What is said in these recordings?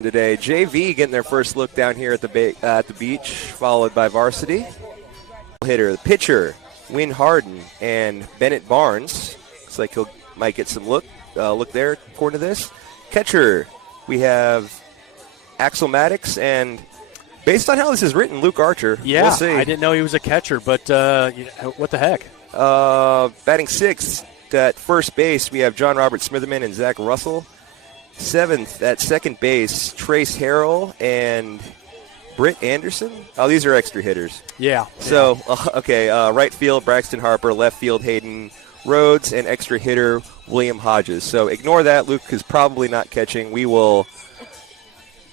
Today, JV getting their first look down here at the beach, followed by varsity. Hitter, the pitcher, Win Harden and Bennett Barnes. Looks like might get some look there according to this. Catcher, we have Axel Maddox and, based on how this is written, Luke Archer. Yeah, we'll see. I didn't know he was a catcher, but what the heck? Batting sixth at first base, we have John Robert Smitherman and Zach Russell. Seventh at second base, Trace Harrell and Britt Anderson. Oh, these are extra hitters. Yeah. So, right field, Braxton Harper. Left field, Hayden Rhodes. And extra hitter, William Hodges. So ignore that. Luke is probably not catching. We will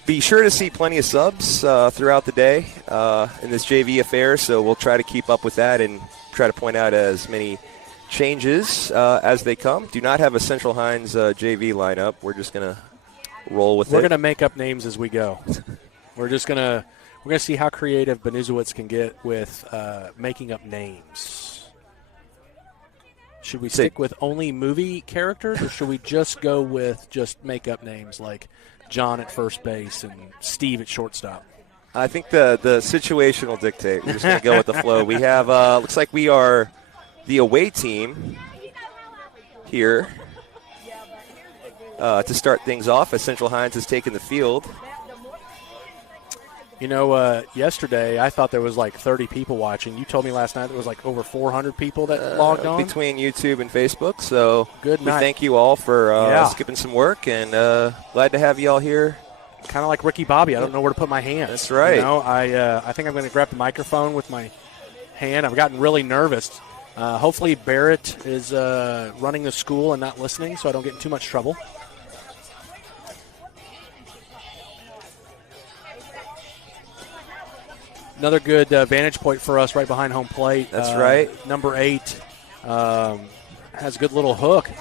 be sure to see plenty of subs throughout the day in this JV affair. So we'll try to keep up with that and try to point out as many changes as they come. Do not have a Central Hinds JV lineup. We're just going to roll with it. We're going to make up names as we go. We're going to see how creative Benuzowitz can get with making up names. Should we stick with only movie characters, or should we just go with just make up names like John at first base and Steve at shortstop? I think the situation will dictate. We're just going to go with the flow. We have looks like we are the away team here to start things off as Central Hinds has taken the field. You know, yesterday I thought there was like 30 people watching. You told me last night there was like over 400 people that logged on. Between YouTube and Facebook. So good night. We thank you all for skipping some work, and glad to have you all here. Kind of like Ricky Bobby. I don't know where to put my hands. That's right. You know, I think I'm going to grab the microphone with my hand. I've gotten really nervous. Hopefully Barrett is running the school and not listening, so I don't get in too much trouble. Another good vantage point for us right behind home plate. That's right. Number 8 has a good little hook.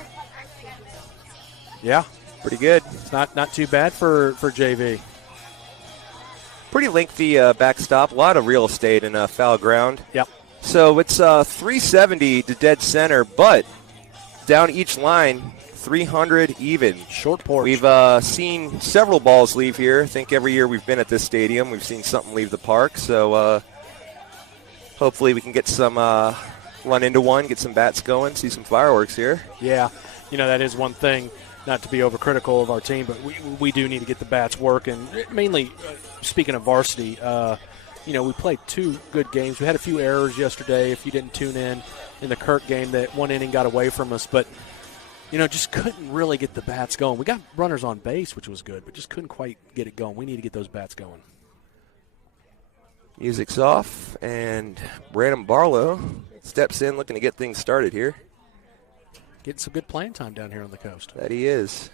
Yeah. Pretty good. It's not too bad for JV. Pretty lengthy backstop. A lot of real estate and foul ground. Yep. So it's 370 to dead center, but down each line, 300 even. Short porch. We've seen several balls leave here. I think every year we've been at this stadium, we've seen something leave the park. So hopefully we can get some run into one, get some bats going, see some fireworks here. Yeah, you know, that is one thing, not to be overcritical of our team, but we do need to get the bats working. Mainly, speaking of varsity, you know, we played 2 good games. We had a few errors yesterday. If you didn't tune in the Kirk game, that one inning got away from us. But, you know, just couldn't really get the bats going. We got runners on base, which was good, but just couldn't quite get it going. We need to get those bats going. Music's off, and Brandon Barlow steps in looking to get things started here. Getting some good playing time down here on the coast. That he is.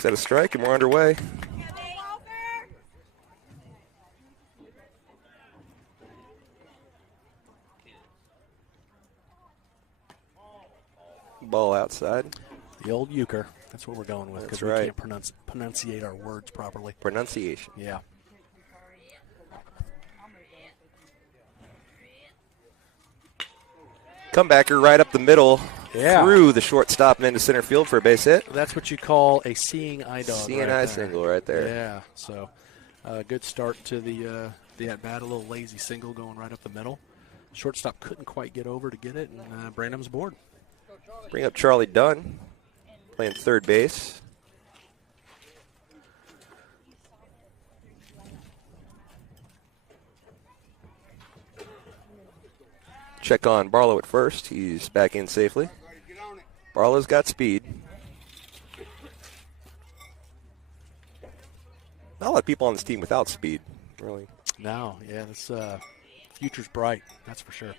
Set a strike, and we're underway. Ball outside. The old euchre. That's what we're going with, because we can't pronunciate our words properly. Pronunciation. Yeah. Comebacker right up the middle. Yeah. Through the shortstop and into center field for a base hit. That's what you call a seeing eye dog. Seeing eye single right there. Yeah. So, good start to the at bat. A little lazy single going right up the middle. Shortstop couldn't quite get over to get it, and Brandon's bored. Bring up Charlie Dunn, playing third base. Check on Barlow at first. He's back in safely. Barlow's got speed. Not a lot of people on this team without speed, really. No, yeah, this future's bright, that's for sure.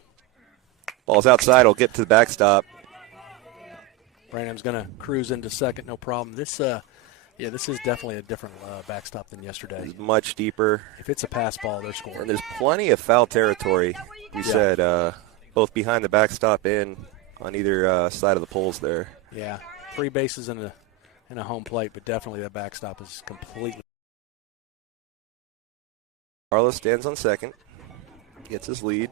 Ball's outside. Will get to the backstop. Brandon's going to cruise into second, no problem. This is definitely a different backstop than yesterday. It's much deeper. If it's a pass ball, they're scoring. And there's plenty of foul territory. We said both behind the backstop and on either side of the poles there. Yeah, 3 bases and a home plate, but definitely that backstop is completely. Barlow stands on second, gets his lead.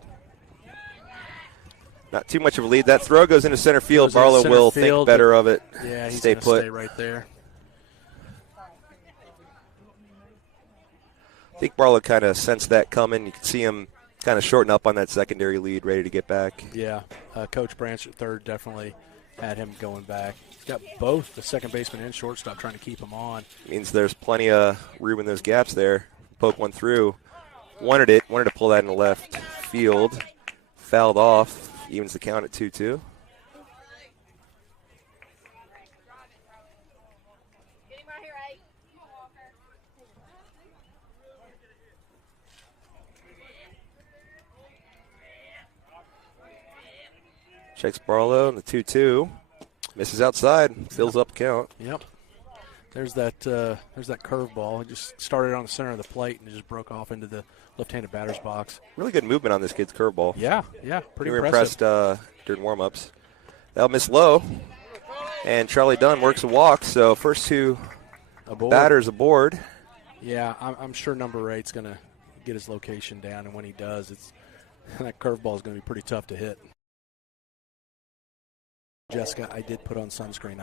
Not too much of a lead. That throw goes into center field. Goes into Barlow center will field, think better of it. Yeah, he's stay gonna put. stay right there. I think Barlow kind of sensed that coming. You can see him kind of shorten up on that secondary lead, ready to get back. Yeah, Coach Branch at third definitely had him going back. He's got both the second baseman and shortstop trying to keep him on. Means there's plenty of room in those gaps there. Poke one through. Wanted to pull that in the left field. Fouled off. Evens the count at 2-2. Checks Barlow in the 2-2. Misses outside. Fills up count. Yep. There's that curveball. It just started on the center of the plate and it just broke off into the left-handed batter's box. Really good movement on this kid's curveball. Yeah, pretty We were impressive. impressed during warm-ups. That'll miss low. And Charlie Dunn works a walk, so first two batters aboard. Yeah, I'm sure number 8's going to get his location down, and when he does, that curveball is going to be pretty tough to hit. Jessica, I did put on sunscreen.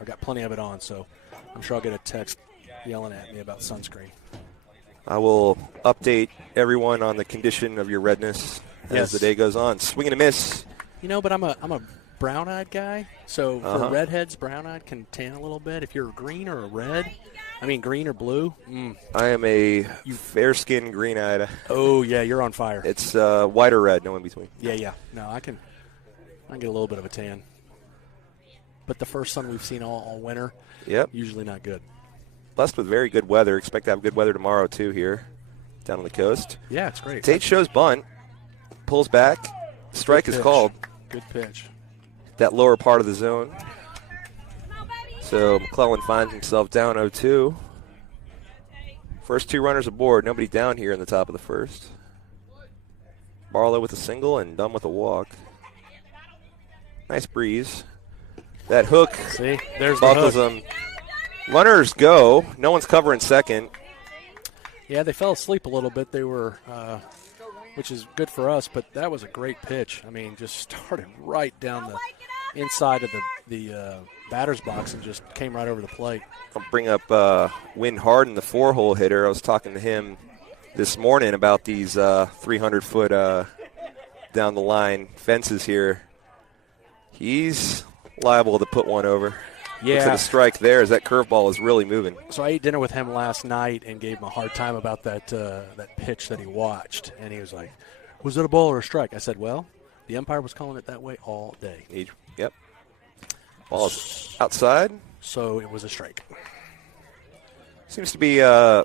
I got plenty of it on, so I'm sure I'll get a text yelling at me about sunscreen. I will update everyone on the condition of your redness as the day goes on. Swing and a miss. But I'm a brown-eyed guy, so for redheads, brown-eyed can tan a little bit. If you're green or green or blue. I am a fair-skinned green-eyed. Oh, yeah, you're on fire. It's white or red, no in between. Yeah. No, I can get a little bit of a tan. But the first sun we've seen all winter, usually not good. Blessed with very good weather. Expect to have good weather tomorrow, too, here down on the coast. Yeah, it's great. Tate shows bunt, pulls back. Strike is called. Good pitch. That lower part of the zone. So McClellan finds himself down 0-2. First two runners aboard. Nobody down here in the top of the first. Barlow with a single and Dunn with a walk. Nice breeze. That hook there's buckles the hook. him. Runners go. No one's covering second. Yeah, they fell asleep a little bit. They were, which is good for us, but that was a great pitch. Just started right down the inside of the batter's box and just came right over the plate. I'll bring up Win Harden, the 4-hole hitter. I was talking to him this morning about these 300-foot down the line fences here. He's liable to put one over. Yeah. Looks at a strike there as that curveball is really moving. So I ate dinner with him last night and gave him a hard time about that pitch that he watched. And he was like, was it a ball or a strike? I said, well, the umpire was calling it that way all day. Yep. Ball is outside. So it was a strike. Seems to be a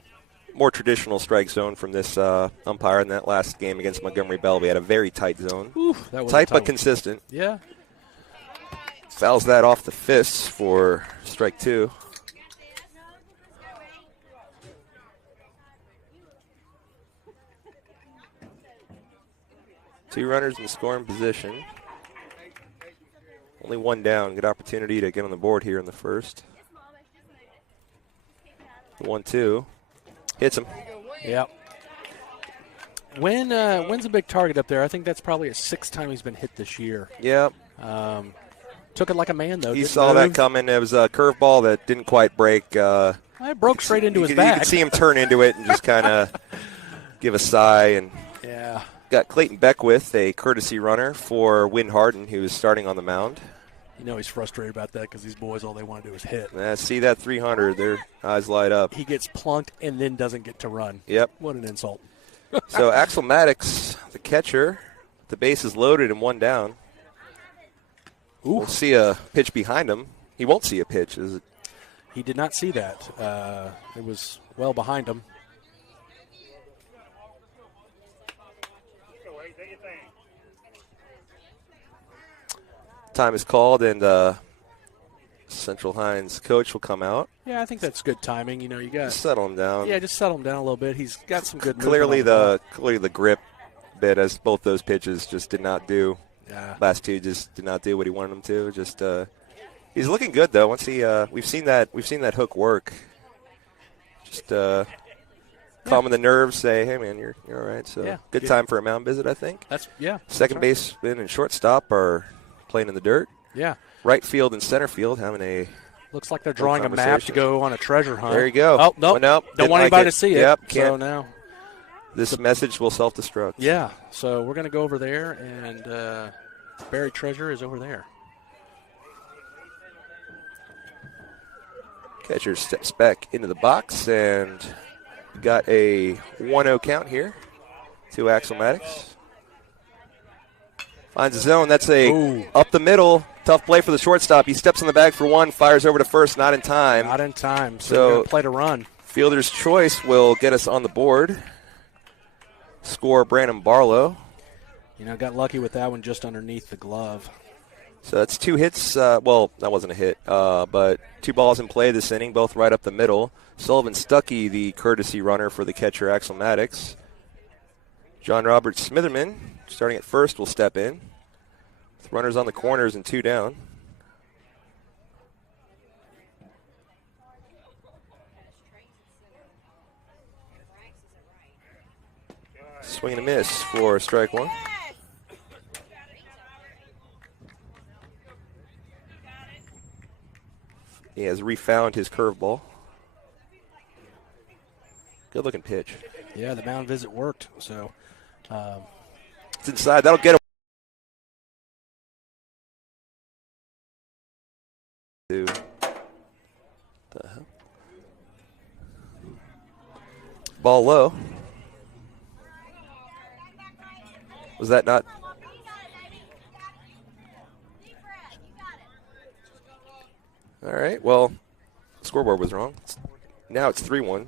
more traditional strike zone from this umpire in that last game against Montgomery Bell. We had a very tight zone. Oof, that was tight but consistent. Yeah. Fouls that off the fists for strike two. Two runners in scoring position. Only one down. Good opportunity to get on the board here in the first. 1-2. Hits him. Yep. When's a big target up there? I think that's probably his 6th time he's been hit this year. Yep. Took it like a man, though. He saw that coming. It was a curveball that didn't quite break. It broke straight into his back. You could see him turn into it and just kind of give a sigh. And got Clayton Beckwith, a courtesy runner for Win Harden, who is starting on the mound. He's frustrated about that because these boys, all they want to do is hit. See that 300. Their eyes light up. He gets plunked and then doesn't get to run. Yep. What an insult. So Axel Maddox, the catcher, the base is loaded and one down. Ooh. We'll see a pitch behind him. He won't see a pitch. Is it? He did not see that. It was well behind him. Time is called, and Central Hinds coach will come out. Yeah, I think that's good timing. You got just settle him down. Yeah, just settle him down a little bit. He's got some good. Clearly the grip bit, as both those pitches just did not do. Yeah. Last two just did not do what he wanted them to. Just he's looking good though. Once we've seen that hook work. Just calming the nerves, say, hey, man, you're all right. So good time for a mound visit, I think. Second baseman and shortstop are playing in the dirt. Yeah. Right field and center field having a looks like they're drawing a map to go on a treasure hunt. There you go. Oh, nope. Nope. Don't want anybody to see it. Yep. So now this message will self-destruct. Yeah. So we're going to go over there, and buried treasure is over there. Catcher steps back into the box and got a 1-0 count here to Axel Maddox. Finds the zone. That's up the middle. Tough play for the shortstop. He steps on the bag for one, fires over to first, not in time. Not in time. So play to run. Fielder's choice will get us on the board. Score Brandon Barlow. Got lucky with that one just underneath the glove. So that's 2 hits. Well, that wasn't a hit, but 2 balls in play this inning, both right up the middle. Sullivan Stuckey, the courtesy runner for the catcher, Axel Maddox. John Robert Smitherman, starting at first, will step in. With runners on the corners and 2 down. Swing and a miss for strike 1. He has refound his curveball. Good looking pitch. Yeah, the mound visit worked. So it's inside. That'll get him. The hell? Ball low. Was that not? All right. Well, scoreboard was wrong. Now it's 3-1.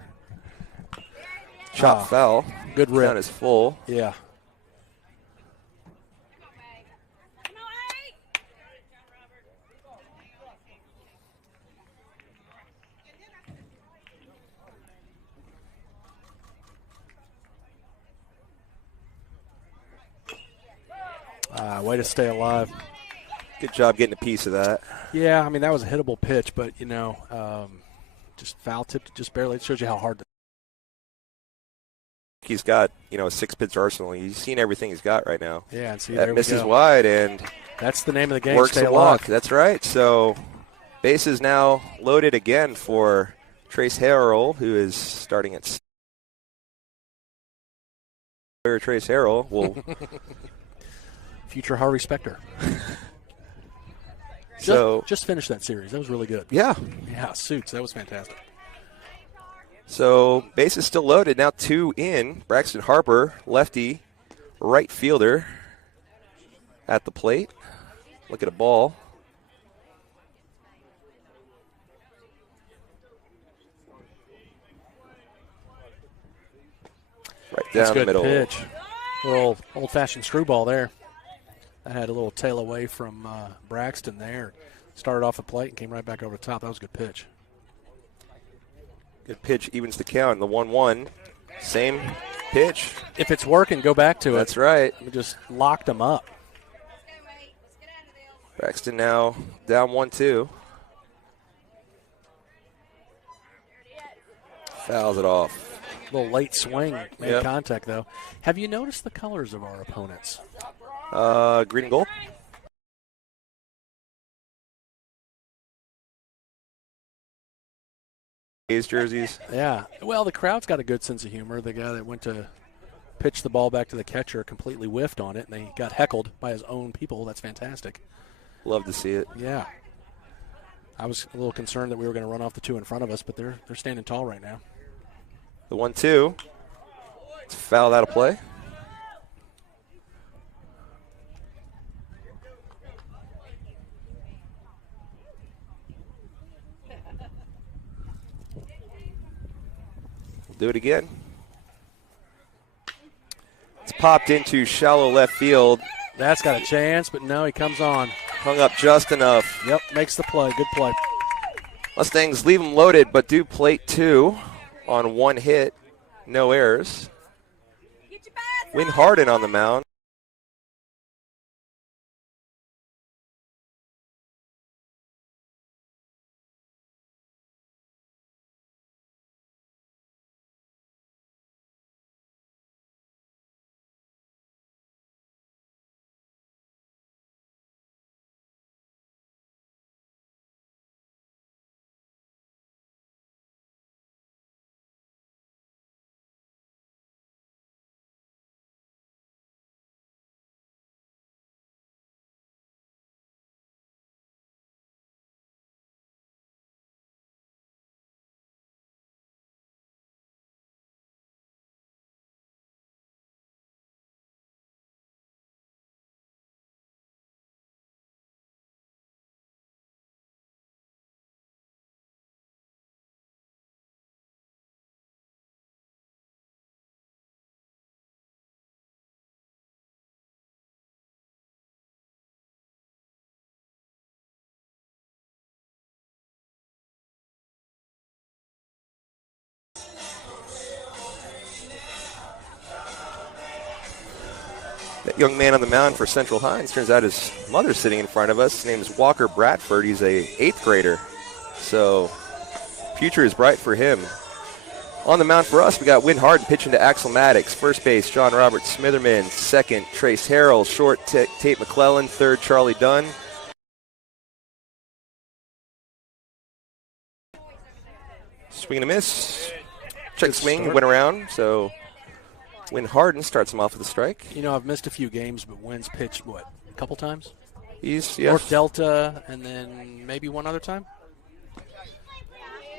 Chop foul. Good rip. Count is full. Yeah. Way to stay alive. Good job getting a piece of that. Yeah, I mean, that was a hittable pitch, but, just foul tipped, just barely. It shows you how hard. He's got, a 6-pitch arsenal. He's seen everything he's got right now. Yeah, and see, that there misses we go. wide, and that's the name of the game. Works stay a alive. walk. That's right. So base is now loaded again for Trace Harrell, who is starting at Trace Harrell will future Harvey Specter. Just finished that series. That was really good. Yeah. Yeah, Suits. That was fantastic. So base is still loaded. Now 2 in. Braxton Harper, lefty, right fielder at the plate. Look at a ball. Right down the middle. Pitch. Little old-fashioned screwball there. That had a little tail away from Braxton there. Started off the plate and came right back over the top. That was a good pitch. Good pitch, evens the count. The 1-1, same pitch. If it's working, go back to it. That's right. We just locked them up. Braxton now down 1-2. Fouls it off. A little late swing, made contact though. Have you noticed the colors of our opponents? Green and gold. A's jerseys. Yeah. Well, the crowd's got a good sense of humor. The guy that went to pitch the ball back to the catcher completely whiffed on it, and they got heckled by his own people. That's fantastic. Love to see it. Yeah. I was a little concerned that we were going to run off the 2 in front of us, but they're standing tall right now. The 1-2. It's fouled out of play. Do it again. It's popped into shallow left field. That's got a chance, but no, he comes on. Hung up just enough. Yep, makes the play. Good play. Mustangs leave them loaded, but do plate 2 on 1 hit. No errors. Win Harden on the mound. Young man on the mound for Central Hinds. Turns out his mother's sitting in front of us. His name is Walker Bradford. He's a 8th grader. So future is bright for him. On the mound for us, we got Win Harden pitching to Axel Maddox. First base, John Robert Smitherman. Second, Trace Harrell. Short, Tate McClellan. Third, Charlie Dunn. Swing and a miss. Check swing, went around. So Win Harden starts him off with a strike. You know, I've missed a few games, but Win's pitched, what, a couple times? He's, North Delta, and then maybe one other time.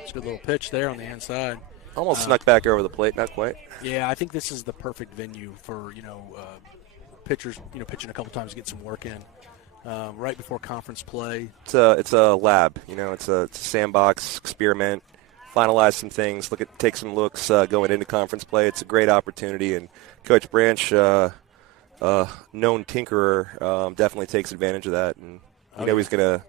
It's a good little pitch there on the inside. Almost snuck back over the plate, not quite. Yeah, I think this is the perfect venue for, pitchers, pitching a couple times to get some work in. Right before conference play. It's a lab, it's a sandbox, experiment, finalize some things, take some looks going into conference play. It's a great opportunity, and Coach Branch, known tinkerer, definitely takes advantage of that. And he's going to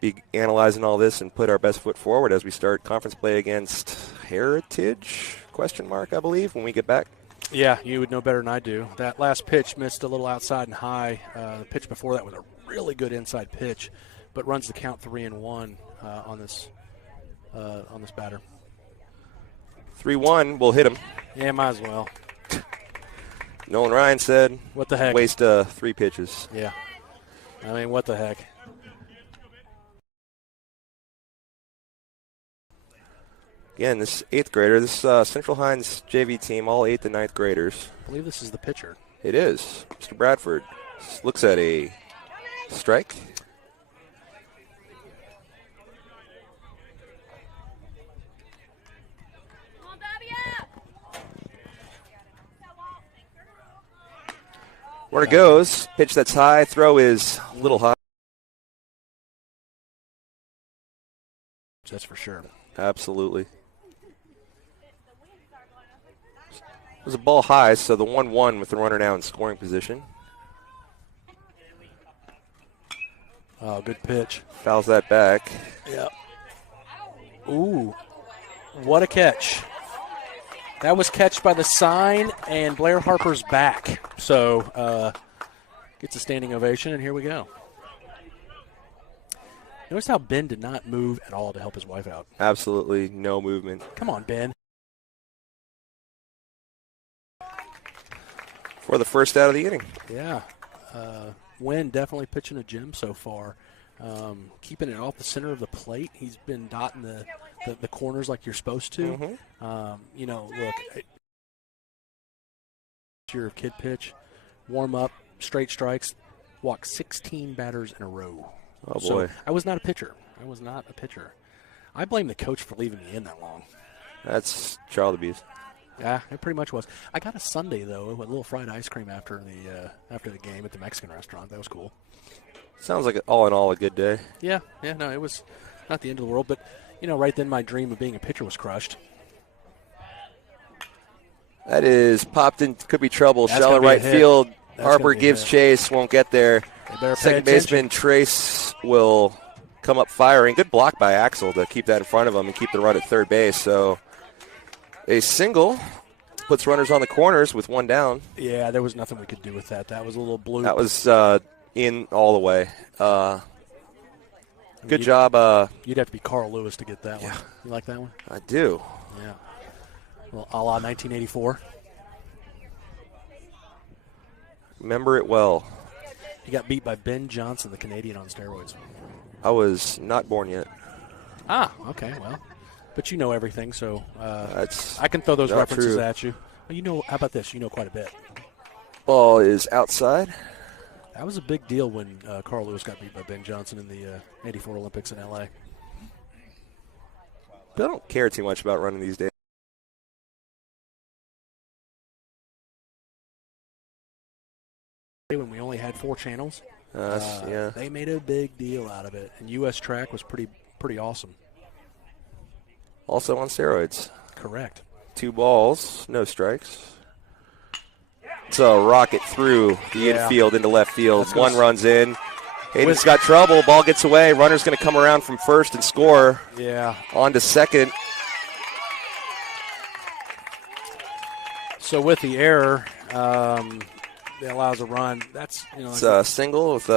be analyzing all this and put our best foot forward as we start conference play against Heritage, I believe, when we get back. Yeah, you would know better than I do. That last pitch missed a little outside and high. The pitch before that was a really good inside pitch, but runs the count 3-1 on this batter. 3-1, we'll hit him. Yeah, might as well. Nolan Ryan said, "What the heck? Waste 3 pitches." Yeah, I mean, what the heck? Again, this 8th grader, this Central Hinds JV team, all 8th and 9th graders. I believe this is the pitcher. It is. Mr. Bradford looks at a strike. Where it goes, pitch that's high, throw is a little high. That's for sure. Absolutely. It was a ball high, so the 1-1 with the runner now in scoring position. Oh, good pitch. Fouls that back. Yep. Ooh, what a catch. That was catched by the sign, and Blair Harper's back. So gets a standing ovation, and here we go. Notice how Ben did not move at all to help his wife out. Absolutely no movement. Come on, Ben. For the first out of the inning. Yeah. Wynn definitely pitching a gem so far. Keeping it off the center of the plate. He's been dotting the corners like you're supposed to. Mm-hmm. Look, your kid pitch, warm up, straight strikes, walk 16 batters in a row. Oh, boy. So I was not a pitcher. I blame the coach for leaving me in that long. That's child abuse. Yeah, it pretty much was. I got a sundae, though, with a little fried ice cream after the game at the Mexican restaurant. That was cool. Sounds like all in all a good day. Yeah, no, it was not the end of the world, but, right then my dream of being a pitcher was crushed. That is popped in, could be trouble. That's Shallow right field. Harper gives chase, won't get there. Second baseman Trace will come up firing. Good block by Axel to keep that in front of him and keep the run at third base. So a single puts runners on the corners with one down. Yeah, there was nothing we could do with that. That was a little blue. That was in all the way. Good job. You'd have to be Carl Lewis to get that one. You like that one? I do. Yeah. Well, a la 1984. Remember it well. He got beat by Ben Johnson, the Canadian on steroids. I was not born yet. Ah, okay, well. But you know everything, so That's I can throw those not references true. at you. Well, how about this? You know quite a bit. Ball is outside. That was a big deal when Carl Lewis got beat by Ben Johnson in the 84 Olympics in L.A. But I don't care too much about running these days. When we only had 4 channels, Yeah. they made a big deal out of it, and U.S. Track was pretty awesome. Also on steroids. Correct. 2 balls, no strikes. It's a rocket through the infield into left field. One runs in. Hayden's got trouble. Ball gets away. Runner's going to come around from first and score. Yeah. On to second. So with the error, allows a run. That's It's a single with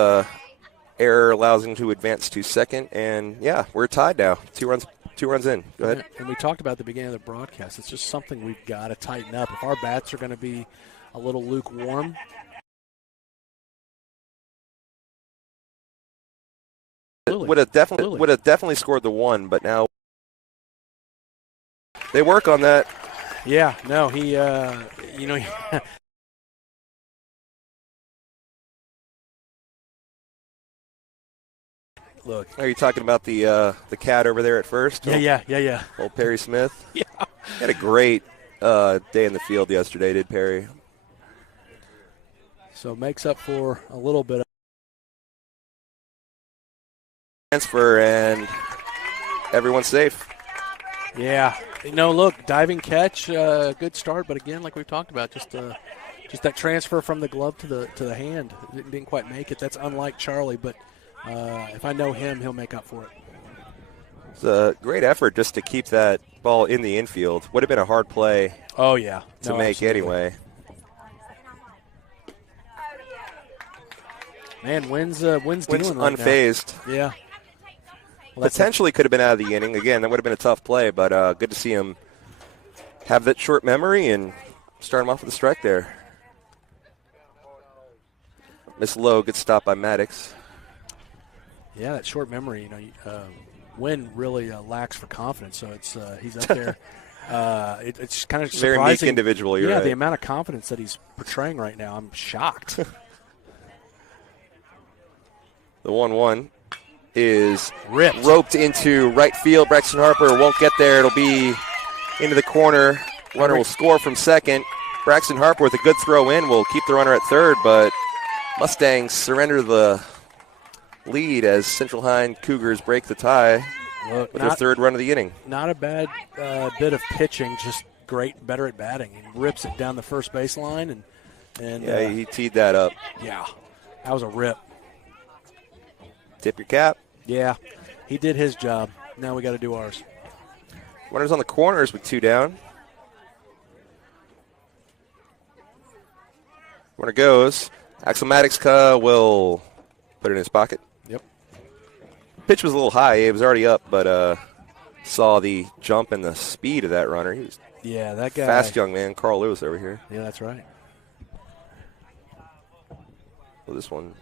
error allows him to advance to second, and yeah, we're tied now. Two runs in. Go ahead. And we talked about at the beginning of the broadcast. It's just something we've got to tighten up. If our bats are going to be a little lukewarm, would have definitely scored the one, but now they work on that. Yeah, no, he Look. Are you talking about the cat over there at first? Yeah. Old Perry Smith. Yeah. He had a great day in the field yesterday, did Perry. So makes up for a little bit of transfer, and everyone's safe. Yeah. Look, diving catch, good start, but again, like we've talked about, just that transfer from the glove to the hand didn't quite make it. That's unlike Charlie, but if I know him, he'll make up for it. It's a great effort just to keep that ball in the infield. Would have been a hard play. Oh yeah, to make absolutely. Anyway. Man, Wynn's dealing right unfazed. Now. Yeah. Well, potentially could have been out of the inning. Again, that would have been a tough play, but good to see him have that short memory and start him off with a strike there. Miss Lowe gets stopped by Maddox. Yeah, that short memory, Wynn really lacks for confidence, so it's he's up there. It's kind of surprising. Very meek individual, you're right. The amount of confidence that he's portraying right now, I'm shocked. The 1-1 is ripped. Roped into right field. Braxton Harper won't get there. It'll be into the corner. Runner will score from second. Braxton Harper with a good throw in will keep the runner at third, but Mustangs surrender the lead as Central Hinds Cougars break the tie with their third run of the inning. Not a bad bit of pitching, just better at batting. He rips it down the first baseline, and yeah, he teed that up. Yeah, that was a rip. Tip your cap. Yeah, he did his job. Now we got to do ours. Runners on the corners with two down. Runner goes. Axel Maddox will put it in his pocket. Yep. Pitch was a little high. It was already up, but saw the jump and the speed of that runner. He was that guy. Fast young man, Carl Lewis over here. Yeah, that's right. Well, this one.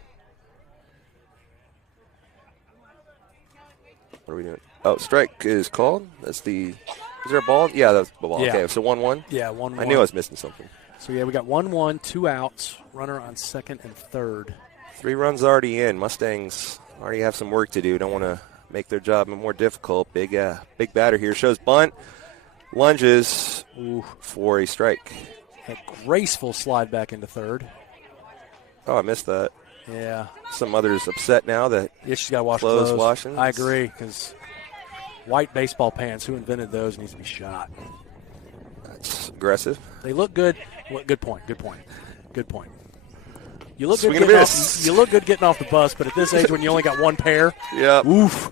What are we doing? Oh, strike is called. Is there a ball? Yeah, that's the ball. Yeah. Okay, so 1-1? Yeah, 1-1. I knew I was missing something. So, yeah, we got 1-1, 2 outs, runner on second and third. 3 runs already in. Mustangs already have some work to do. Don't want to make their job more difficult. Big batter here. Shows bunt. Lunges for a strike. A graceful slide back into third. Oh, I missed that. Yeah. Some others upset now that she's got to wash clothes clothes. Washing. I agree, because white baseball pants, who invented those, needs to be shot. That's aggressive. They look good. Good point. You look Swing good. You look good getting off the bus, but at this age, when you only got one pair, yeah. Oof.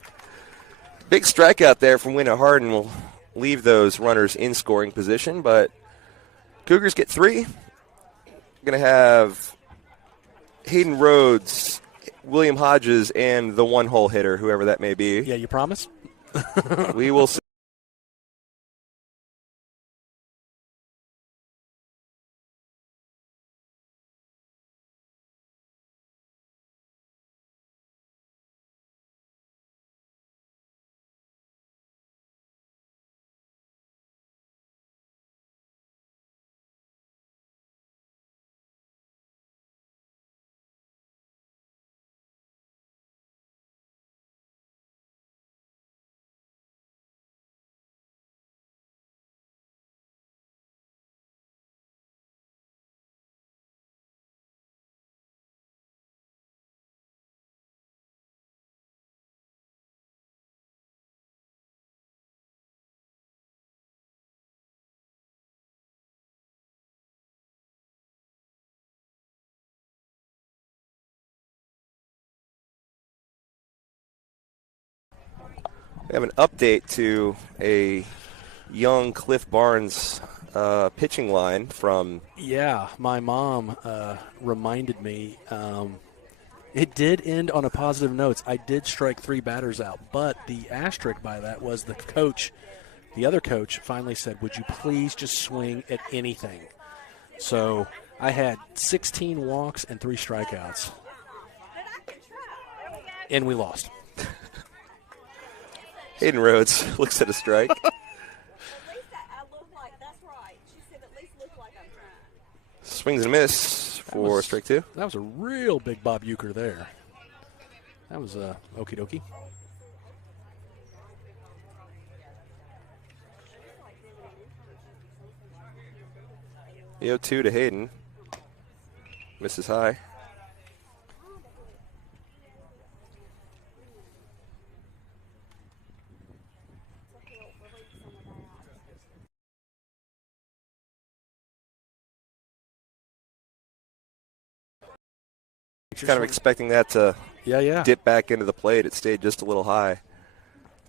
Big strikeout there from Winna Harden will leave those runners in scoring position, but Cougars get 3. Going to have Hayden Rhodes, William Hodges, and the one-hole hitter, whoever that may be. Yeah, you promise? We will see. We have an update to a young Cliff Barnes pitching line from. Yeah, my mom reminded me. It did end on a positive note. I did strike 3 batters out, but the asterisk by that was the other coach finally said, would you please just swing at anything? So I had 16 walks and 3 strikeouts. And we lost. Hayden Rhodes looks at a strike. Swings and miss for strike 2. That was a real big Bob Euchre there. That was okie dokie. The 0-2 to Hayden. Misses high. Kind of expecting that to dip back into the plate. It stayed just a little high.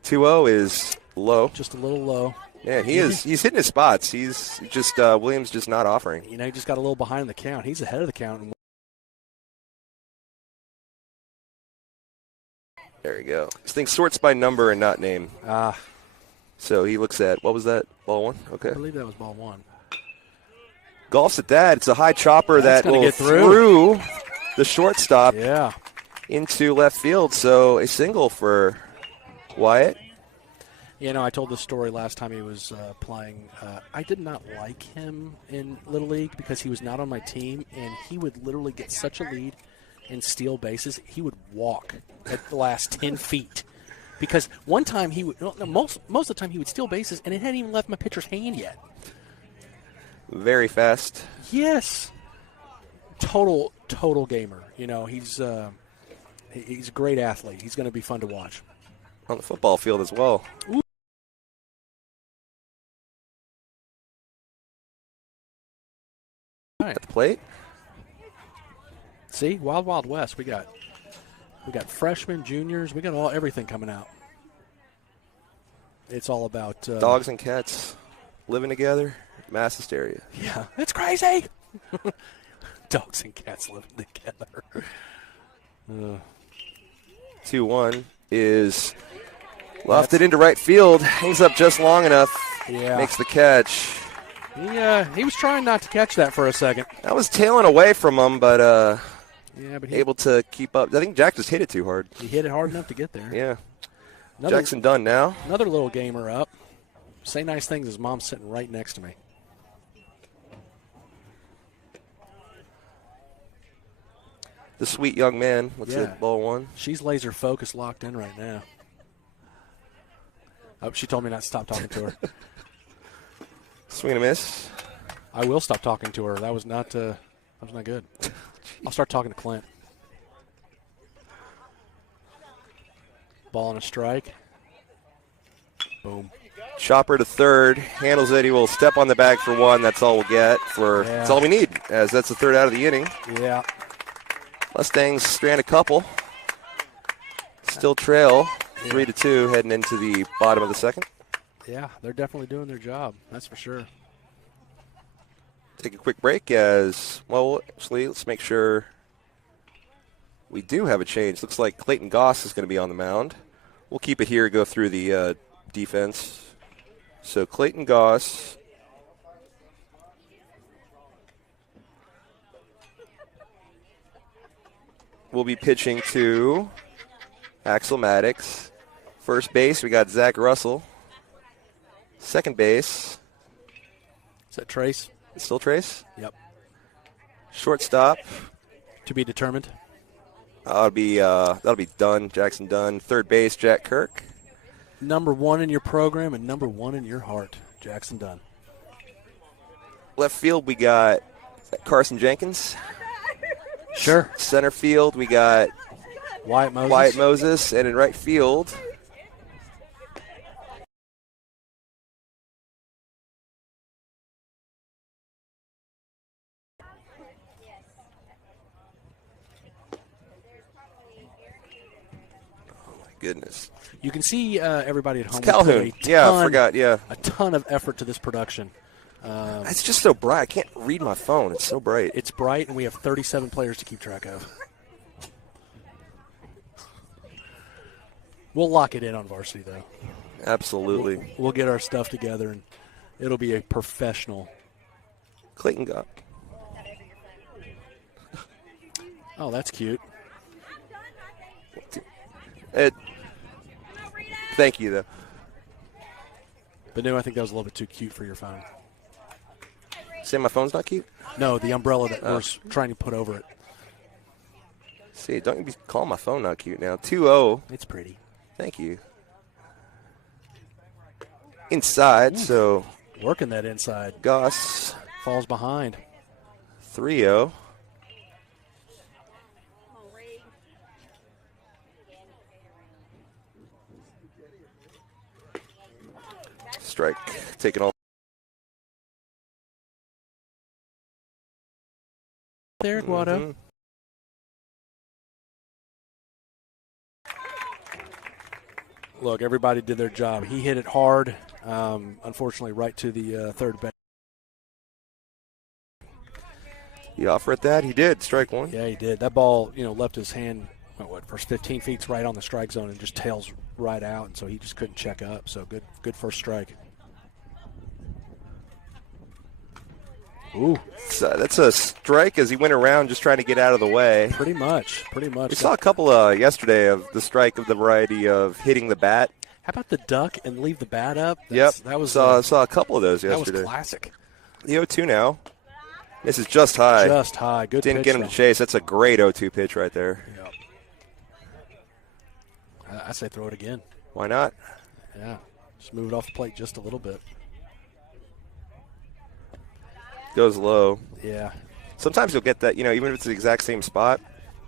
2-0 is low. Just a little low. Yeah, he's hitting his spots. He's just Williams just not offering. You know, he just got a little behind the count. He's ahead of the count. There you go. This thing sorts by number and not name. So he looks at, what was that? Ball 1? Okay. I believe that was ball 1. Golfs at that. It's a high chopper that will get through the shortstop Yeah. into left field. So a single for Wyatt. You know, I told this story last time he was playing. I did not like him in Little League because he was not on my team, and he would literally get such a lead and steal bases. He would walk at the last 10 feet. Because one time he would, most of the time he would steal bases, and it hadn't even left my pitcher's hand yet. Very fast. Yes. Total gamer. You know, he's a great athlete. He's going to be fun to watch. On the football field as well. Ooh. At the plate. See, Wild West. We got freshmen, juniors. We got everything coming out. It's all about dogs and cats living together. Mass hysteria. Yeah, it's crazy. Dogs and cats living together. 2-1 is lofted into right field. Hangs up just long enough. Yeah. Makes the catch. He was trying not to catch that for a second. That was tailing away from him, but but able to keep up. I think Jack just hit it too hard. He hit it hard enough to get there. Yeah. Jackson done now. Another little gamer up. Say nice things. His mom's sitting right next to me. The sweet young man. What's it? Ball 1. She's laser focused, locked in right now. Oh, she told me not to stop talking to her. Swing and a miss. I will stop talking to her. That was not good. I'll start talking to Clint. Ball and a strike. Boom. Chopper to third. Handles it. He will step on the bag for 1. That's all we'll get. That's all we need, as that's the third out of the inning. Yeah. Mustangs strand a couple. Still trail 3-2 heading into the bottom of the second. Yeah, they're definitely doing their job. That's for sure. Take a quick break as well. Actually, let's make sure we do have a change. Looks like Clayton Goss is going to be on the mound. We'll keep it here, go through the defense. So Clayton Goss will be pitching to Axel Maddox. First base, we got Zach Russell. Second base. Is that Trace? Still Trace? Yep. Shortstop. To be determined. That'll be Dunn, Jackson Dunn. Third base, Jack Kirk. Number 1 in your program and number 1 in your heart, Jackson Dunn. Left field, we got Carson Jenkins. Sure. Center field, we got Wyatt Moses. And in right field, goodness. You can see everybody at home. It's Calhoun. I forgot. Yeah. A ton of effort to this production. It's just so bright. I can't read my phone. It's so bright. It's bright, and we have 37 players to keep track of. We'll lock it in on varsity, though. Absolutely. We'll get our stuff together, and it'll be a professional. Clayton got. Oh, that's cute. Thank you, though. But no, I think that was a little bit too cute for your phone. Say my phone's not cute? No, the umbrella that we're trying to put over it. See, don't you be calling my phone not cute now. 2-0. It's pretty. Thank you. Inside, so. Working that inside. Gus. Falls behind. 3-0. Strike. Taking all. There, Guado. Look, everybody did their job. He hit it hard, unfortunately, right to the third base. He offered that? He did. Strike one. Yeah, he did. That ball, left his hand, first 15 feet right on the strike zone and just tails right out, and so he just couldn't check up. So good first strike. Ooh. That's a strike as he went around just trying to get out of the way. Pretty much. We saw a couple yesterday of the strike of the variety of hitting the bat. How about the duck and leave the bat up? Yep. That was saw a couple of those yesterday. That was classic. The 0-2 now. This is just high. Just high. Good Didn't pitch, get him to chase. That's a great 0-2 pitch right there. Yep. I say throw it again. Why not? Yeah. Just move it off the plate just a little bit. Goes low. Yeah. Sometimes you'll get that, even if it's the exact same spot.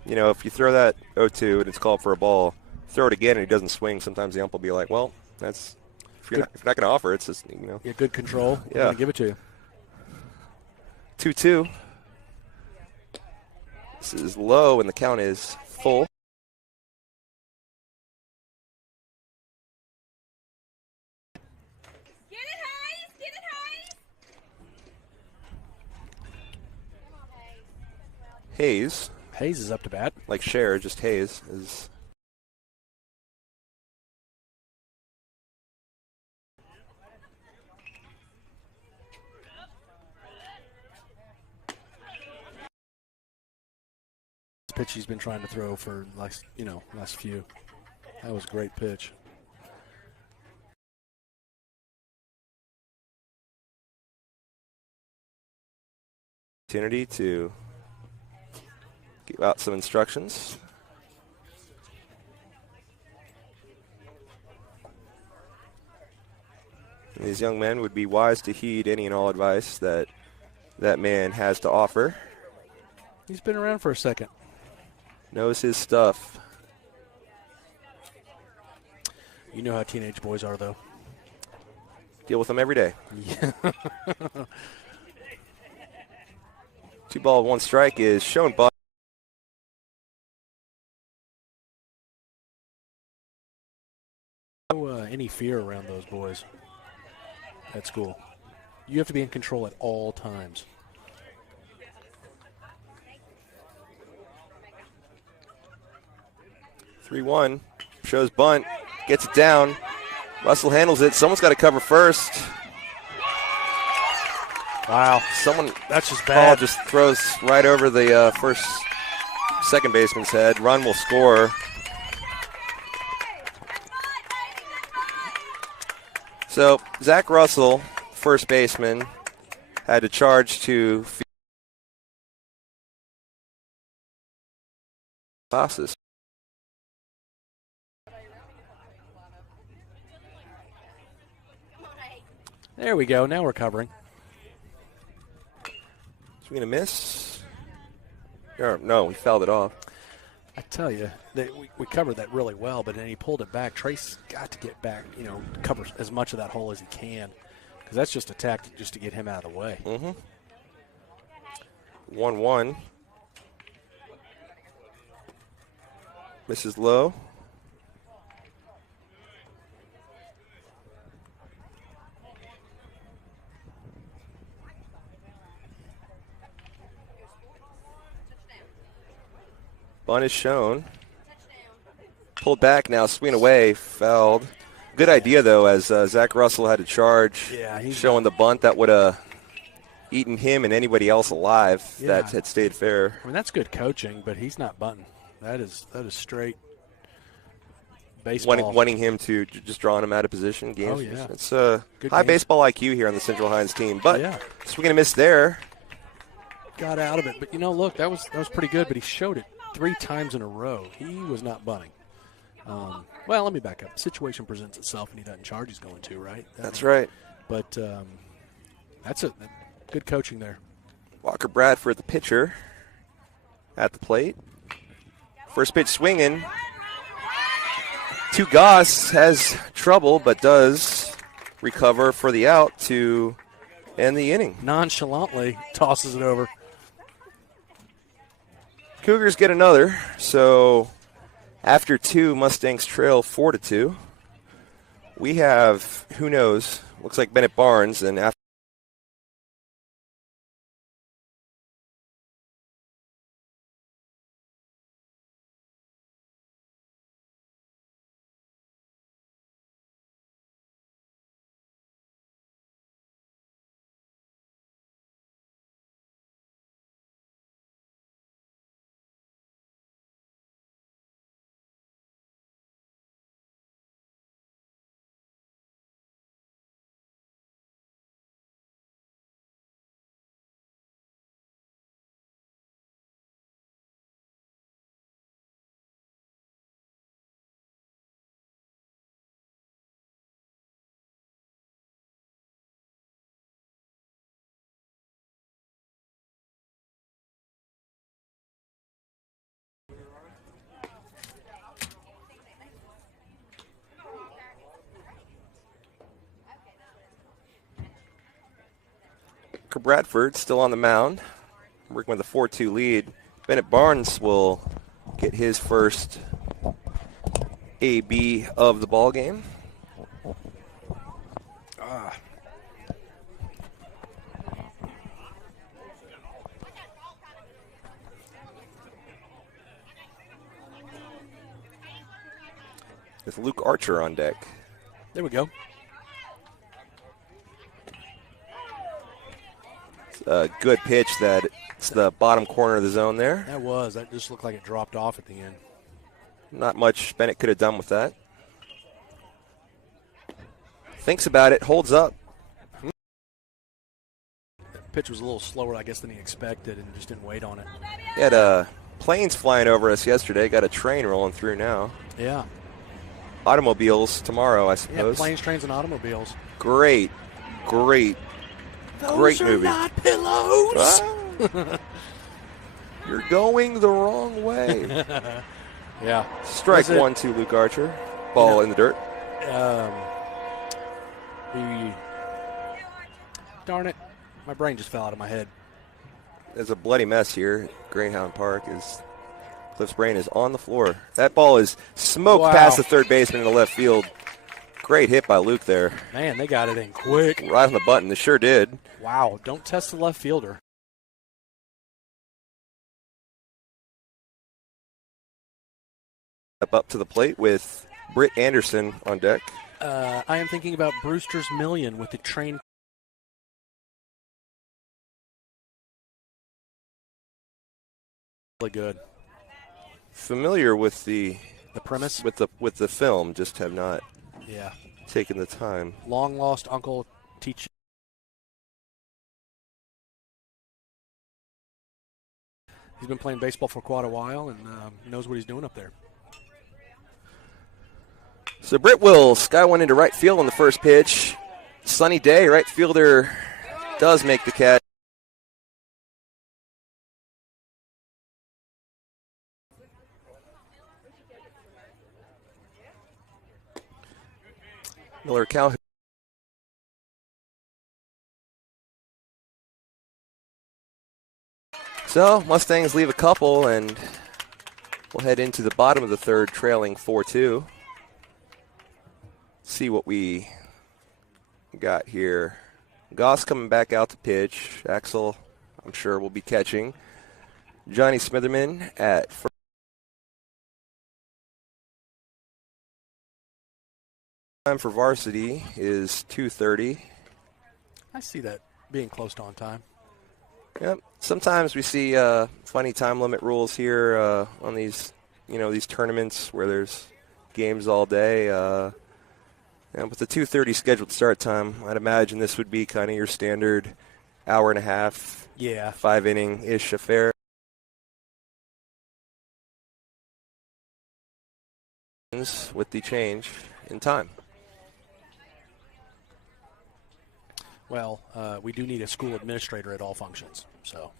If you throw that 0-2 and it's called for a ball, throw it again and he doesn't swing, sometimes the ump will be like, well, that's if you're not going to offer, it's just, Yeah, good control. Yeah. I'm going to give it to you. 2-2. This is low and the count is full. Hayes is up to bat. Like Cher, just Hayes is. Pitch he's been trying to throw for last few. That was a great pitch. Opportunity to give out some instructions. And these young men would be wise to heed any and all advice that man has to offer. He's been around for a second. Knows his stuff. You know how teenage boys are, though. Deal with them every day. Yeah. 2 ball, 1 strike is shown by. No any fear around those boys at school. You have to be in control at all times. Three 3-1. Shows bunt. Gets it down. Russell handles it. Someone's got to cover first. Wow. That's just ball bad. just throws right over the second baseman's head. Run will score. So Zach Russell, first baseman, had to charge to passes. There we go. Now we're covering. Is we going to miss? No, we fouled it off. I tell you, we covered that really well, but then he pulled it back. Trace got to get back, cover as much of that hole as he can, because that's just a tactic just to get him out of the way. 1-1. Misses low. Bunt is shown. Pulled back now, swing away, fouled. Good idea, though, as Zach Russell had to charge. Yeah, he's showing the bunt that would have eaten him and anybody else alive that had stayed fair. I mean, that's good coaching, but he's not bunting. That is straight baseball. Wanting him to just drawing him out of position. Games. Oh, yeah. It's good high game. baseball IQ here on the Central Hinds team. But Yeah. swing and a miss there. Got out of it. But, look, that was pretty good, but he showed it 3 times in a row. He was not bunting. Well, let me back up. The situation presents itself, and he doesn't charge. He's going to, right? That's right. But that's good coaching there. Walker Bradford, the pitcher, at the plate. First pitch swinging. To Goss, has trouble, but does recover for the out to end the inning. Nonchalantly tosses it over. Cougars get another, so after 2, Mustangs trail 4-2. We have, who knows, looks like Bennett Barnes, and after Bradford still on the mound, working with a 4-2 lead. Bennett Barnes will get his first AB of the ball game. With Luke Archer on deck. There we go. A good pitch it's the bottom corner of the zone there. That just looked like it dropped off at the end. Not much Bennett could have done with that. Thinks about it, holds up. The pitch was a little slower, I guess, than he expected, and just didn't wait on it. He had planes flying over us yesterday. Got a train rolling through now. Yeah. Automobiles tomorrow, I suppose. Yeah, planes, trains, and automobiles. Great Those are movie. not pillows. Ah. You're going the wrong way. Yeah. Strike 1 to Luke Archer. Ball in the dirt. Darn it. My brain just fell out of my head. There's a bloody mess here at Greyhound Park. Cliff's brain is on the floor. That ball is smoked past the third baseman in the left field. Great hit by Luke there. Man, they got it in quick. Right on the button. They sure did. Wow. Don't test the left fielder. Up to the plate with Britt Anderson on deck. I am thinking about Brewster's Million with the train. Really good. Familiar with the premise? with the film, just have not taken the time. Long lost uncle teach. He's been playing baseball for quite a while and knows what he's doing up there. So Britt will sky one into right field on the first pitch. Sunny day, right fielder does make the catch. Miller Calhoun. So Mustangs leave a couple, and we'll head into the bottom of the third, trailing 4-2. See what we got here. Goss coming back out to pitch. Axel, I'm sure, will be catching. Johnny Smitherman at first. Time for varsity is 2:30. I see that being close to on time. Yep. Sometimes we see funny time limit rules here on these, these tournaments where there's games all day. With the 2:30 scheduled start time, I'd imagine this would be kind of your standard hour and a half, 5-inning-ish affair. With the change in time. Well, we do need a school administrator at all functions, so.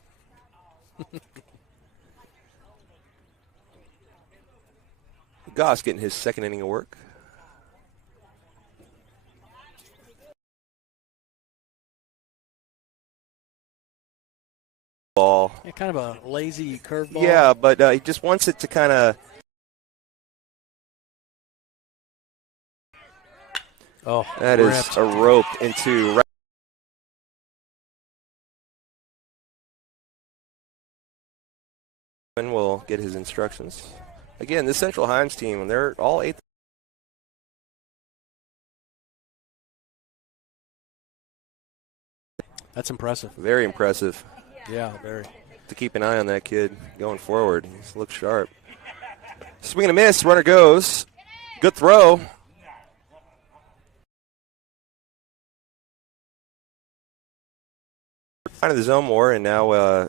Goss getting his second inning of work. Ball. Yeah, kind of a lazy curveball. Yeah, but he just wants it to kind of. Oh, that is a rope into. And we'll get his instructions. Again, this Central Hinds team, they're all 8th. That's impressive. Very impressive. Yeah, very. To keep an eye on that kid going forward. He looks sharp. Swing and a miss. Runner goes. Good throw. Kind of the zone more, and now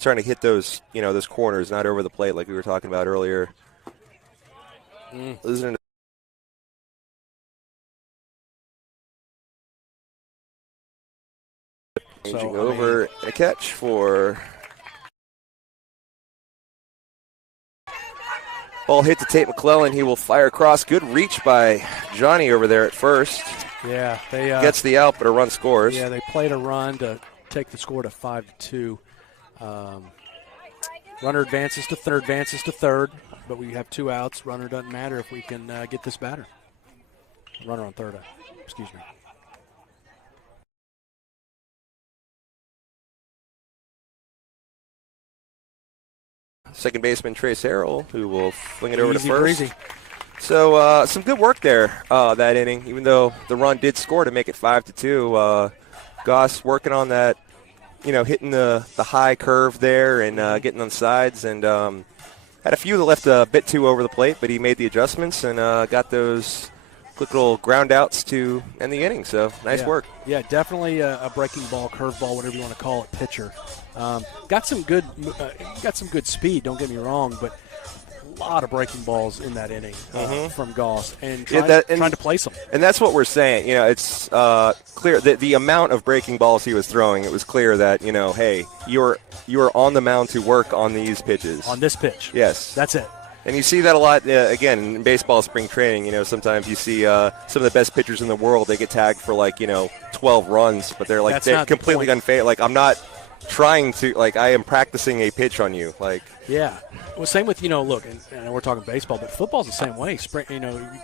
trying to hit those, those corners, not over the plate like we were talking about earlier. Losing changing over a catch for ball hit to Tate McClellan. He will fire across. Good reach by Johnny over there at first. Yeah, they gets the out, but a run scores. Yeah, they played a run to take the score to 5-2. Runner advances to third, but we have 2 outs. Runner doesn't matter if we can get this batter. Runner on third, excuse me. Second baseman Trace Harrell, who will fling it over to first. Breezy. So some good work there that inning, even though the run did score to make it 5-2. Goss working on that, hitting the high curve there and getting on sides, and had a few that left a bit too over the plate, but he made the adjustments and got those quick little ground outs to end the inning. So nice work. Yeah, definitely a breaking ball, curveball, whatever you want to call it, pitcher. Got some good speed. Don't get me wrong, but a lot of breaking balls in that inning from Goss and trying to place them. And that's what we're saying. It's clear that the amount of breaking balls he was throwing, it was clear that, hey, you're on the mound to work on these pitches. On this pitch. Yes. That's it. And you see that a lot, again, in baseball spring training. Sometimes you see some of the best pitchers in the world, they get tagged for 12 runs, but they're completely unfair. I'm not trying to, I am practicing a pitch on you. Yeah. Well, same with, look, and we're talking baseball, but football's the same way. Spring,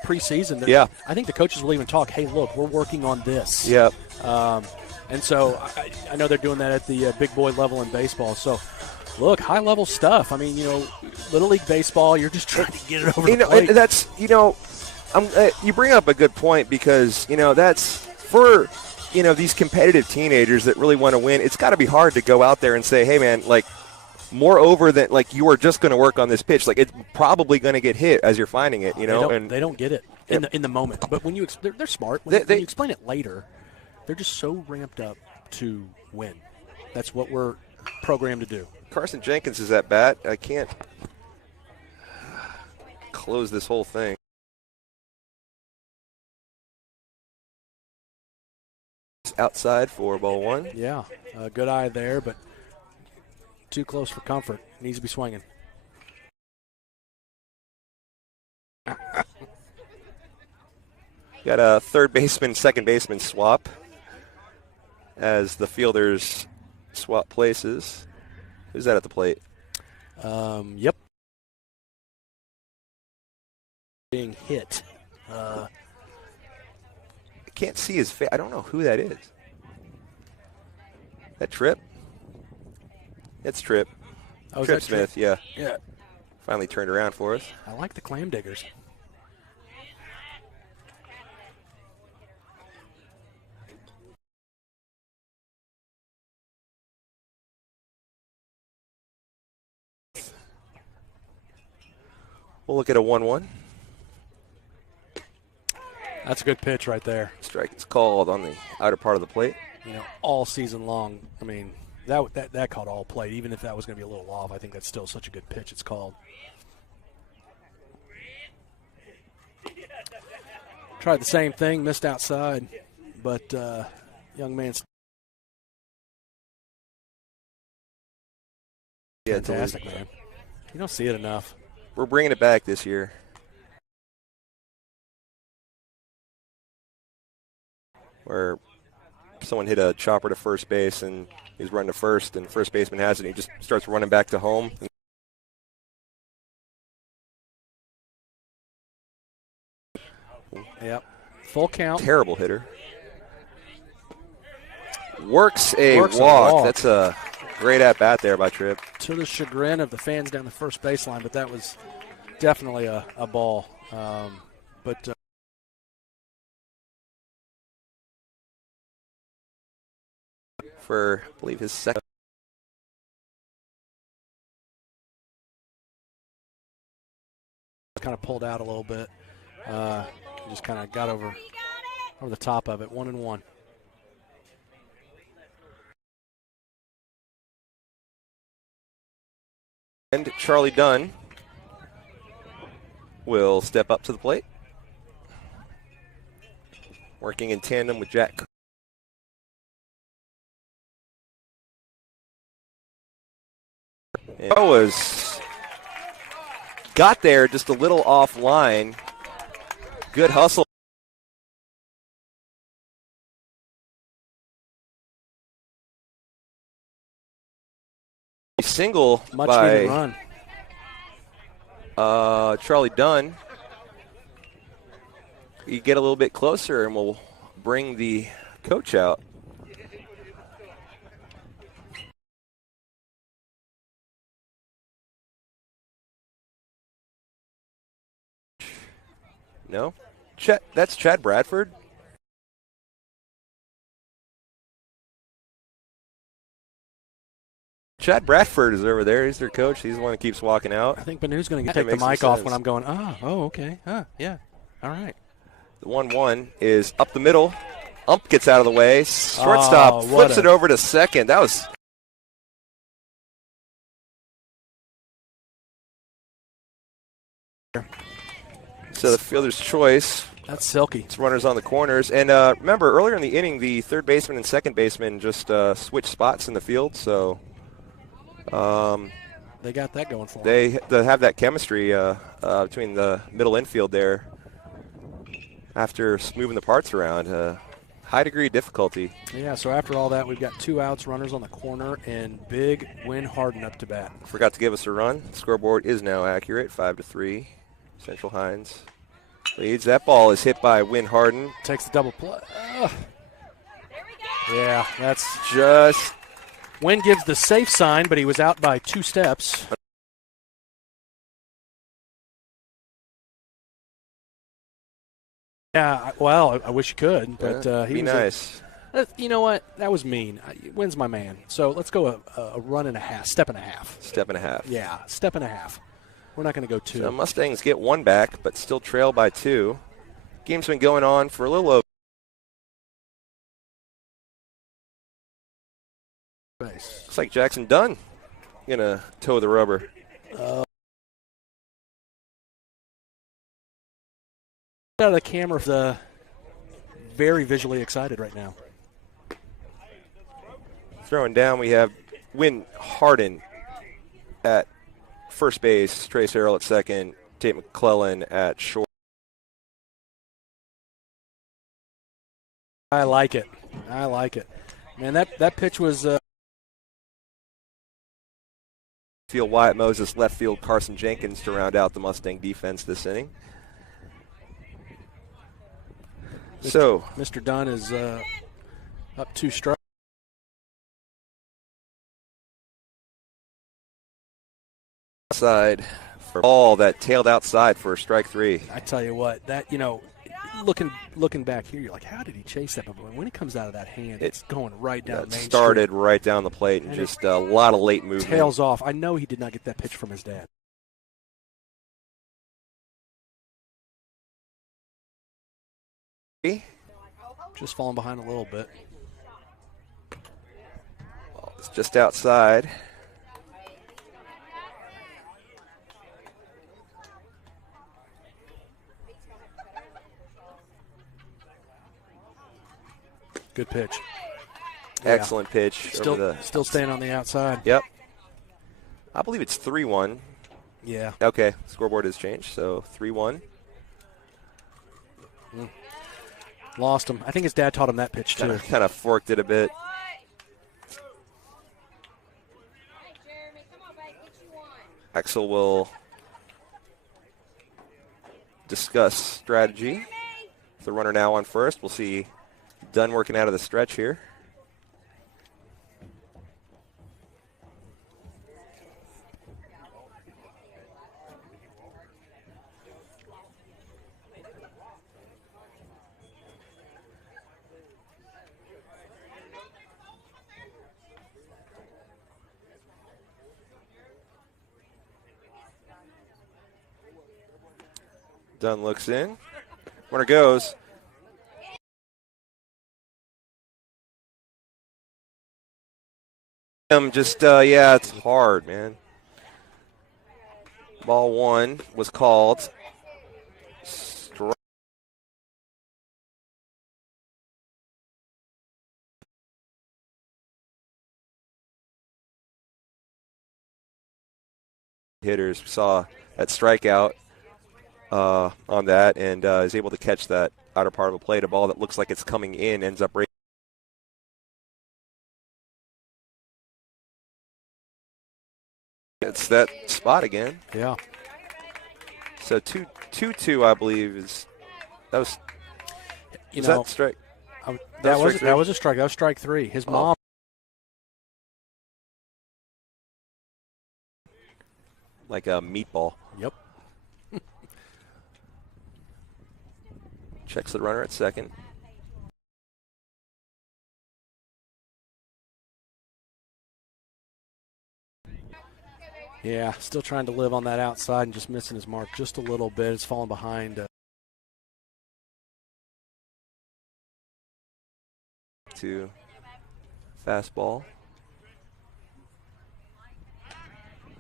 preseason. Yeah. I think the coaches will even talk, hey, look, we're working on this. Yep. And so I know they're doing that at the big boy level in baseball. So, look, high-level stuff. I mean, Little League baseball, you're just trying to get it over the plate. That's, you bring up a good point because, that's for, these competitive teenagers that really want to win. It's got to be hard to go out there and say, hey, man, more over than, you are just going to work on this pitch. It's probably going to get hit as you're finding it, They don't get it in the moment. But when they're smart. When you explain it later, they're just so ramped up to win. That's what we're programmed to do. Carson Jenkins is at bat. I can't close this whole thing. Outside for ball 1. Yeah, good eye there, but too close for comfort. Needs to be swinging. Got a third baseman, second baseman swap as the fielders swap places. Who's that at the plate? Yep. Being hit. I can't see his face. I don't know who that is. That Tripp? It's Tripp. Oh, Tripp Smith, Tripp? Yeah. Finally turned around for us. I like the clam diggers. We'll look at a 1-1. That's a good pitch right there. Strike is called on the outer part of the plate. You know, all season long, I mean, that caught all plate. Even if that was going to be a little off, I think that's still such a good pitch it's called. Tried the same thing, missed outside, but young man's fantastic, man. You don't see it enough. We're bringing it back this year. Where someone hit a chopper to first base and he's running to first, and first baseman has it, and he just starts running back to home. Yep. Full count. Terrible hitter. Works a walk. That's a great at-bat there by Tripp. To the chagrin of the fans down the first baseline, but that was definitely a ball. For, I believe, his second. Kind of pulled out a little bit. Just kind of got over the top of it. 1-1. And Charlie Dunn will step up to the plate. Working in tandem with Jack. Got there just a little offline. Good hustle. Single Much by needed run. Charlie Dunn. You get a little bit closer and we'll bring the coach out. No? That's Chad Bradford. Chad Bradford is over there. He's their coach. He's the one that keeps walking out. I think Banu's going to take the mic off when I'm going, okay. Yeah. All right. The 1-1 is up the middle. Ump gets out of the way. Shortstop flips it over to second. That was... So the fielder's choice. That's silky. It's runners on the corners. And remember, earlier in the inning, the third baseman and second baseman just switched spots in the field. So they got that going for them. They have that chemistry between the middle infield there after moving the parts around. High degree of difficulty. Yeah, so after all that, we've got 2 outs, runners on the corner, and big Win Harden up to bat. Forgot to give us a run. The scoreboard is now accurate, 5-3. Central Hinds leads. That ball is hit by Win Harden. Takes the double play. Yeah, that's just... Win gives the safe sign, but he was out by 2 steps. Yeah, well, I wish you could, but he was nice. You know what? That was mean. Win's my man. So let's go a run and a half, step and a half. Step and a half. Yeah, step and a half. We're not going to go 2. So Mustangs get 1 back, but still trail by 2. Game's been going on for a little over. Looks like Jackson Dunn going to toe the rubber. Out of the camera, very visually excited right now. Throwing down, we have Win Harden at first base, Trace Harrell at second, Tate McClellan at short. I like it. Man, that pitch was... Field Wyatt Moses, left field Carson Jenkins to round out the Mustang defense this inning. So Mr. Dunn is up 2 strikes. Side for ball that tailed outside for strike 3. I tell you what, that looking back here, you're like, how did he chase that? But when it comes out of that hand, it's going right down Main Street. It started right down the plate and just a lot of late movement. Tails off. I know he did not get that pitch from his dad. Just falling behind a little bit. Well, it's just outside. Good pitch. Excellent pitch. Still staying on the outside. Yep. I believe it's 3-1. Yeah. Okay, scoreboard has changed, so 3-1. Lost him. I think his dad taught him that pitch, too. Kind of forked it a bit. Axel will discuss strategy. The runner now on first. We'll see Dunn working out of the stretch here. Dunn looks in. Runner goes. Yeah, it's hard, man. Ball one was called. Hitters saw that strikeout on that and is able to catch that outer part of the plate. A ball that looks like it's coming in ends up right. It's that spot again. Yeah. So 2-2, I believe, is that was. That strike? That was a strike. That was strike three. His mom. Like a meatball. Yep. Checks the runner at second. Yeah, still trying to live on that outside and just missing his mark just a little bit. It's falling behind. To fastball.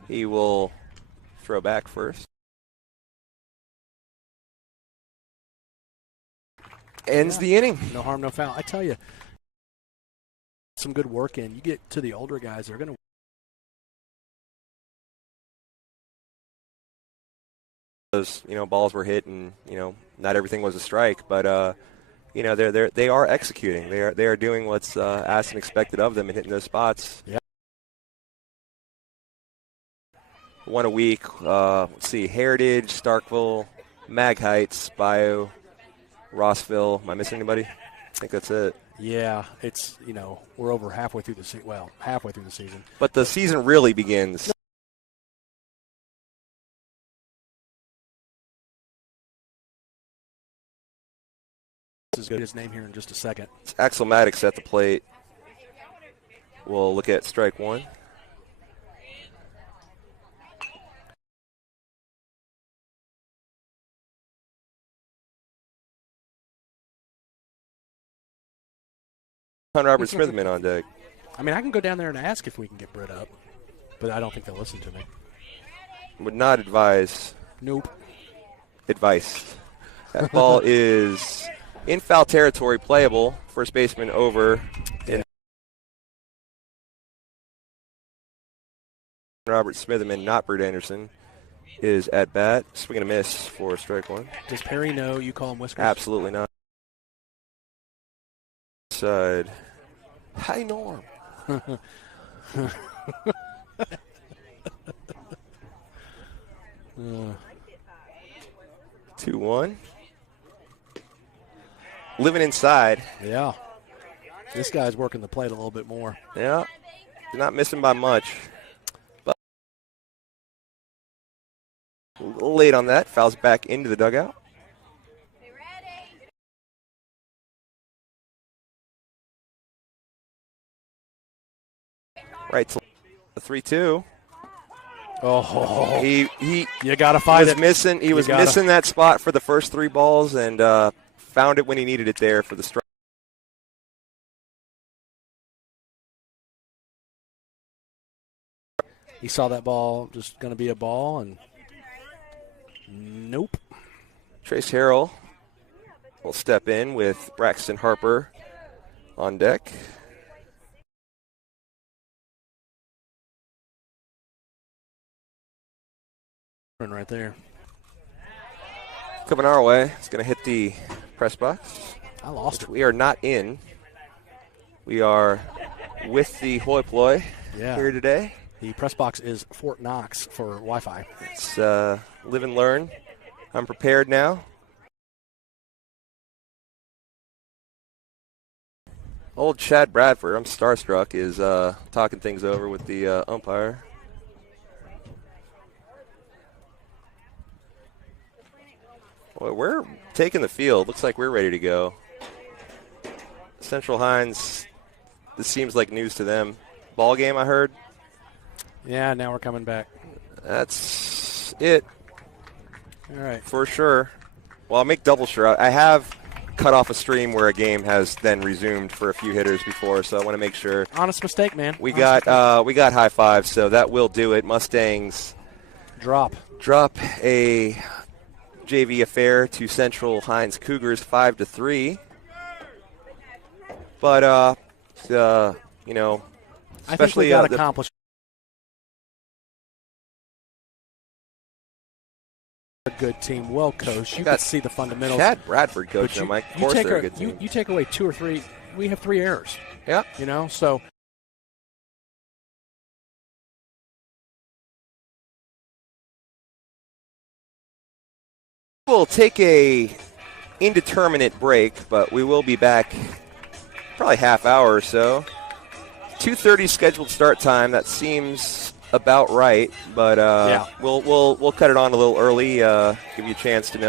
He will throw back first. Ends the inning. No harm, no foul. I tell you, some good work in. You get to the older guys, they're going to. Those balls were hit, and not everything was a strike, but they are executing. They are doing what's asked and expected of them and hitting those spots. Yeah. One a week. Let's see: Heritage, Starkville, Mag Heights, Bio, Rossville. Am I missing anybody? I think that's it. Yeah, it's we're over halfway through the season. Well, halfway through the season. But the season really begins. Is good his name here in just a second. It's Axel Maddox at the plate. We'll look at strike one. Robert Smithman on deck. I mean, I can go down there and ask if we can get Britt up, but I don't think they'll listen to me. Would not advise. Nope. Advice. That ball is in foul territory, playable. First baseman over. Yeah. Robert Smithman, not Britt Anderson, is at bat. Swing and a miss for strike one. Does Perry know you call him Whiskers? Absolutely not. Side. Hi, Norm. 2-1. Living inside. Yeah. This guy's working the plate a little bit more. Yeah. Not missing by much. But a little late on that. Fouls back into the dugout. Right to the 3-2. Oh, he you gotta fight was it. Missing. He was missing that spot for the first three balls and found it when he needed it there for the strike. He saw that ball just going to be a ball, and nope. Trace Harrell will step in with Braxton Harper on deck. Right there. Coming our way. It's going to hit the press box. I lost it. We are not in. We are with the hoi polloi here today. The press box is Fort Knox for Wi-Fi. It's live and learn. I'm prepared now. Old Chad Bradford, I'm starstruck, is talking things over with the umpire. Well, we're taking the field. Looks like we're ready to go. Central Hinds, this seems like news to them. Ball game, I heard. Yeah, now we're coming back. That's it. All right. For sure. Well, I'll make double sure. I have cut off a stream where a game has then resumed for a few hitters before, so I want to make sure. Honest mistake, man. We got high five, so that will do it. Mustangs drop a JV affair to Central Hinds Cougars 5-3. But you know, I think we got accomplished. A good team, well coached. You can see the fundamentals. Chad Bradford coaching them. Of course, they're a good team. You take away 2 or 3. We have 3 errors. Yeah. You know, so. We'll take a indeterminate break, but we will be back probably half hour or so. 2:30 scheduled start time. That seems about right, but we'll cut it on a little early. Give you a chance to know.